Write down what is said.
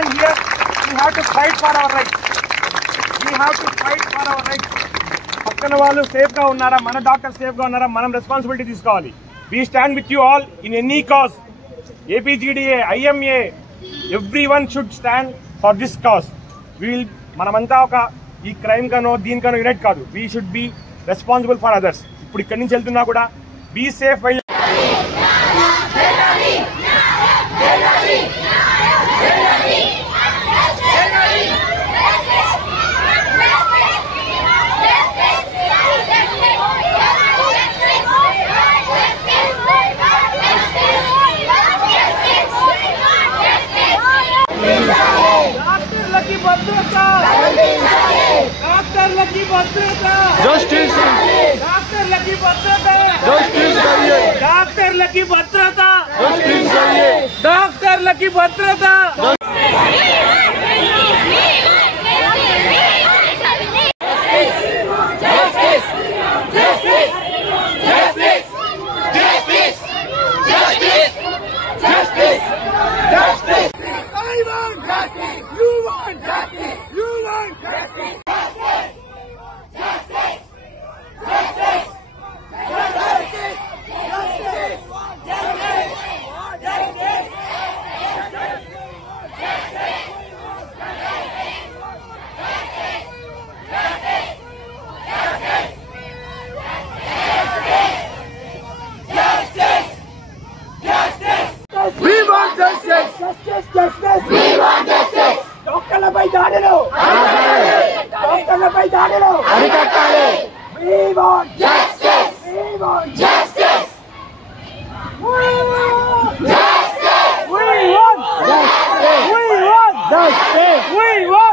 stand here. We have to fight for our rights. We have to fight for our rights. పక్కన వాళ్ళు సేఫ్ గా ఉన్నారా, మన doctor safe గా ఉన్నారా, మనం రెస్పాన్సిబిలిటీ తీసుకోవాలి. We stand with you all in any cause. APGDA, IMA, everyone should stand for this cause. మనమంతా ఒక ఈ క్రైమ్ కనో దీనికనో యునైట్ కాదు. We should be responsible for others. ఇప్పుడు ఇక్కడి నుంచి వెళ్తున్నా కూడా be safe. డాక్టర్లకి భద్రత, జస్టిస్, డాక్టర్లకి భద్రత, జస్టిస్ चाहिए, డాక్టర్లకి భద్రత, జస్టిస్ चाहिए, డాక్టర్లకి భద్రత. డాక్టర్లపై దాడులు, డాక్టర్లపై దాడులు అరికట్టాలి. We want justice. We want justice. We want justice. We want justice. We want justice. We want